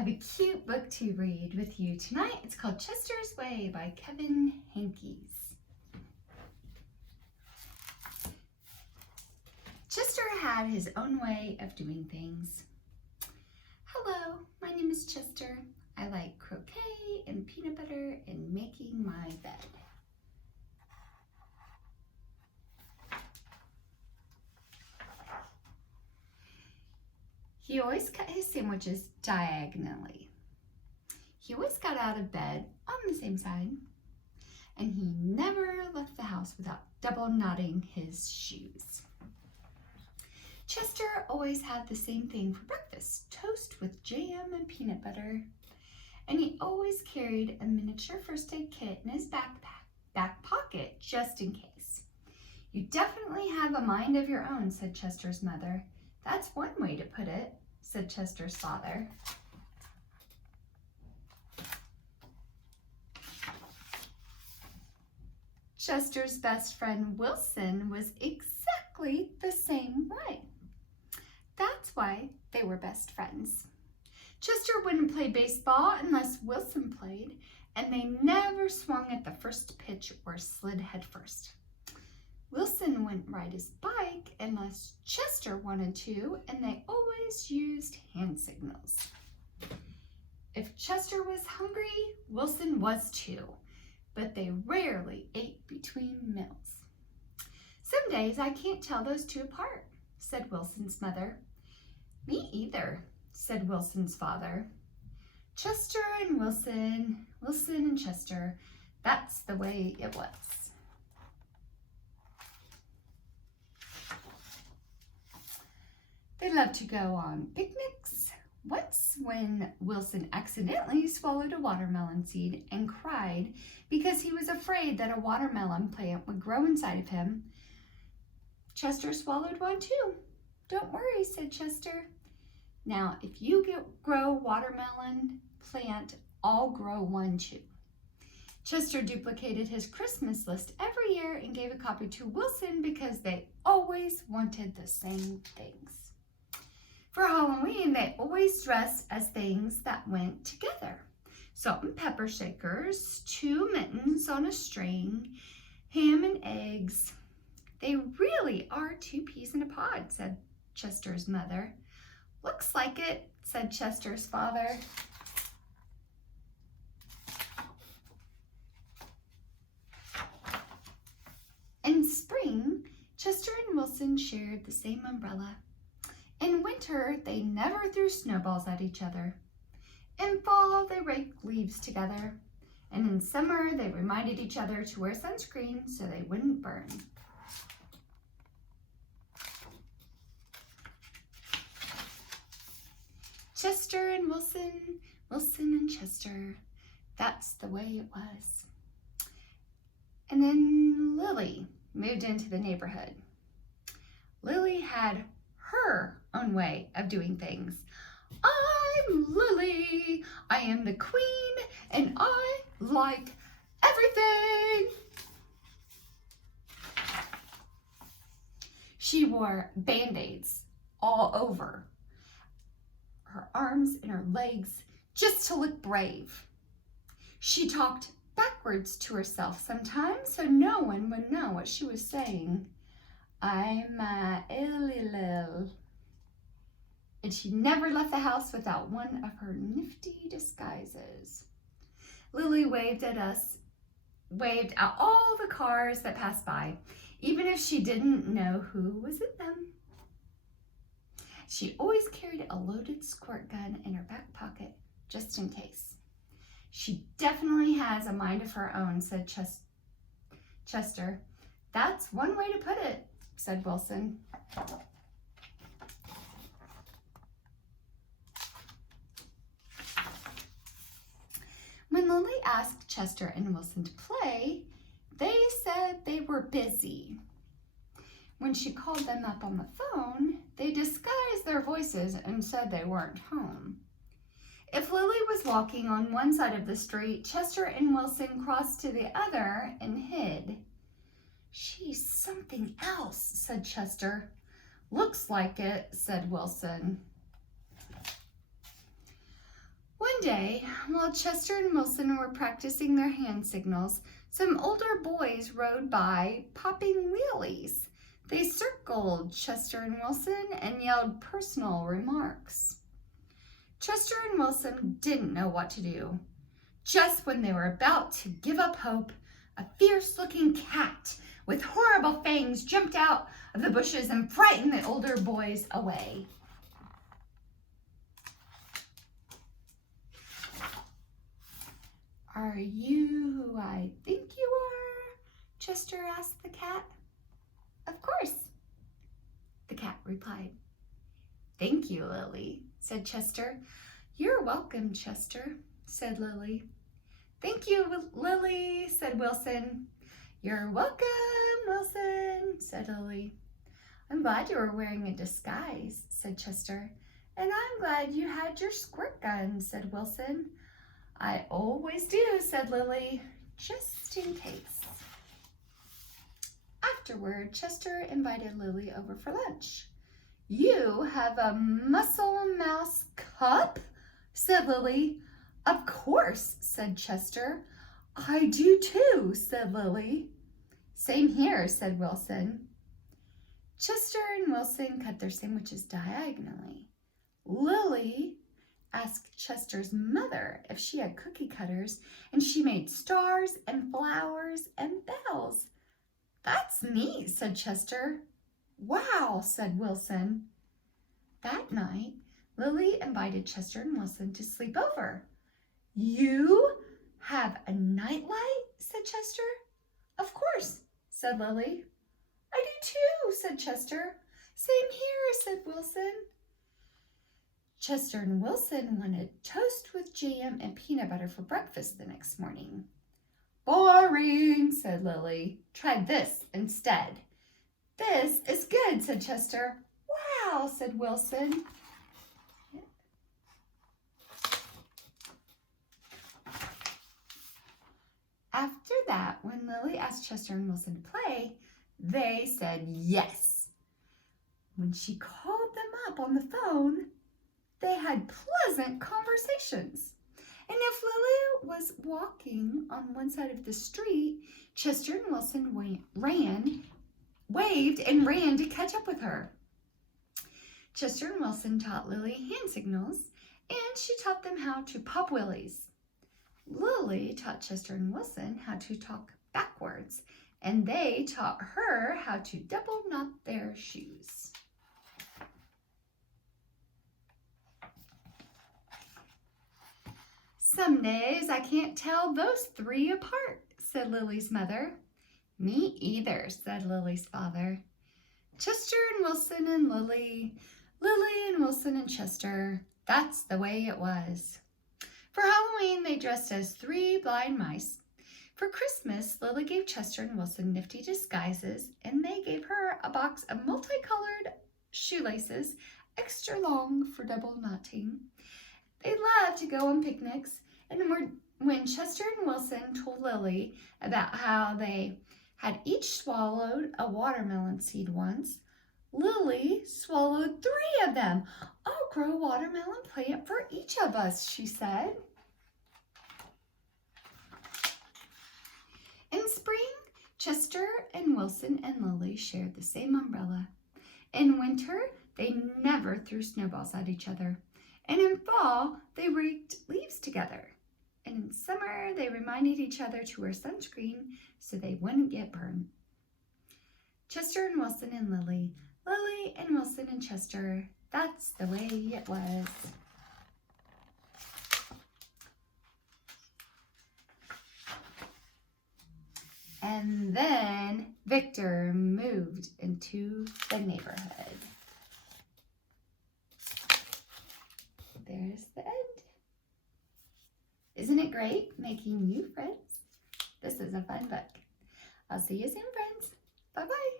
I have a cute book to read with you tonight. It's called Chester's Way by Henkie. Chester had his own way of doing things. Hello, my name is Chester. I like croquet and peanut butter and making my bed. He always cut his sandwiches diagonally. He always got out of bed on the same side, and he never left the house without double knotting his shoes. Chester always had the same thing for breakfast, toast with jam and peanut butter, and he always carried a miniature first aid kit in his back pocket just in case. You definitely have a mind of your own, said Chester's mother. That's one way to put it, said Chester's father. Chester's best friend Wilson was exactly the same way. That's why they were best friends. Chester wouldn't play baseball unless Wilson played, and they never swung at the first pitch or slid headfirst. Wilson wouldn't ride his bike unless Chester wanted to, and they always used hand signals. If Chester was hungry, Wilson was too, but they rarely ate between meals. Some days I can't tell those two apart, said Wilson's mother. Me either, said Wilson's father. Chester and Wilson, Wilson and Chester, that's the way it was. They loved to go on picnics. Once, when Wilson accidentally swallowed a watermelon seed and cried because he was afraid that a watermelon plant would grow inside of him, Chester swallowed one too. Don't worry, said Chester. Now, if you grow watermelon plant, I'll grow one too. Chester duplicated his Christmas list every year and gave a copy to Wilson because they always wanted the same things. For Halloween, they always dressed as things that went together. Salt and pepper shakers, 2 mittens on a string, ham and eggs. They really are 2 peas in a pod, said Chester's mother. Looks like it, said Chester's father. In spring, Chester and Wilson shared the same umbrella. In winter, they never threw snowballs at each other. In fall, they raked leaves together. And in summer, they reminded each other to wear sunscreen so they wouldn't burn. Chester and Wilson, Wilson and Chester, that's the way it was. And then Lily moved into the neighborhood. Lily had her own way of doing things. I'm Lily, I am the queen, and I like everything. She wore Band-Aids all over her arms and her legs just to look brave. She talked backwards to herself sometimes so no one would know what she was saying. I'm Lil. And she never left the house without one of her nifty disguises. Lily waved out all the cars that passed by, even if she didn't know who was in them. She always carried a loaded squirt gun in her back pocket, just in case. She definitely has a mind of her own, said Chester. That's one way to put it, said Wilson. When Lily asked Chester and Wilson to play, they said they were busy. When she called them up on the phone, they disguised their voices and said they weren't home. If Lily was walking on one side of the street, Chester and Wilson crossed to the other and hid. She's something else, said Chester. Looks like it, said Wilson. One day, while Chester and Wilson were practicing their hand signals, some older boys rode by, popping wheelies. They circled Chester and Wilson and yelled personal remarks. Chester and Wilson didn't know what to do. Just when they were about to give up hope, a fierce-looking cat with horrible fangs jumped out of the bushes and frightened the older boys away. "Are you who I think you are?" Chester asked the cat. "Of course," the cat replied. "Thank you, Lily," said Chester. "You're welcome, Chester," said Lily. "Thank you, Lily," said Wilson. "You're welcome, Wilson," said Lily. "I'm glad you were wearing a disguise," said Chester. "And I'm glad you had your squirt gun," said Wilson. "I always do," said Lily, "just in case." Afterward, Chester invited Lily over for lunch. "You have a mussel mouse cup?" said Lily. "Of course," said Chester. "I do too," said Lily. "Same here," said Wilson. Chester and Wilson cut their sandwiches diagonally. Lily asked Chester's mother if she had cookie cutters, and she made stars and flowers and bells. "That's neat," said Chester. "Wow," said Wilson. That night, Lily invited Chester and Wilson to sleep over. "You have a nightlight?" said Chester. "Of course," said Lily. "I do too," said Chester. "Same here," said Wilson. Chester and Wilson wanted toast with jam and peanut butter for breakfast the next morning. "Boring," said Lily. "Try this instead." "This is good," said Chester. "Wow," said Wilson. After that, when Lily asked Chester and Wilson to play, they said yes. When she called them up on the phone, they had pleasant conversations. And if Lily was walking on one side of the street, Chester and Wilson waved and ran to catch up with her. Chester and Wilson taught Lily hand signals, and she taught them how to pop willies. Lily taught Chester and Wilson how to talk backwards, and they taught her how to double knot their shoes. "Some days I can't tell those three apart," said Lily's mother. "Me either," said Lily's father. Chester and Wilson and Lily, Lily and Wilson and Chester, that's the way it was. For Halloween, they dressed as three blind mice. For Christmas, Lily gave Chester and Wilson nifty disguises, and they gave her a box of multicolored shoelaces, extra long for double knotting. They loved to go on picnics, and when Chester and Wilson told Lily about how they had each swallowed a watermelon seed once, Lily swallowed 3 of them. "I'll grow a watermelon plant for each of us," she said. In spring, Chester and Wilson and Lily shared the same umbrella. In winter, they never threw snowballs at each other. And in fall, they raked leaves together. And in summer, they reminded each other to wear sunscreen so they wouldn't get burned. Chester and Wilson and Lily, Lily and Wilson and Chester, that's the way it was. And then Victor moved into the neighborhood. There's the end. Isn't it great making new friends? This is a fun book. I'll see you soon, friends. Bye-bye.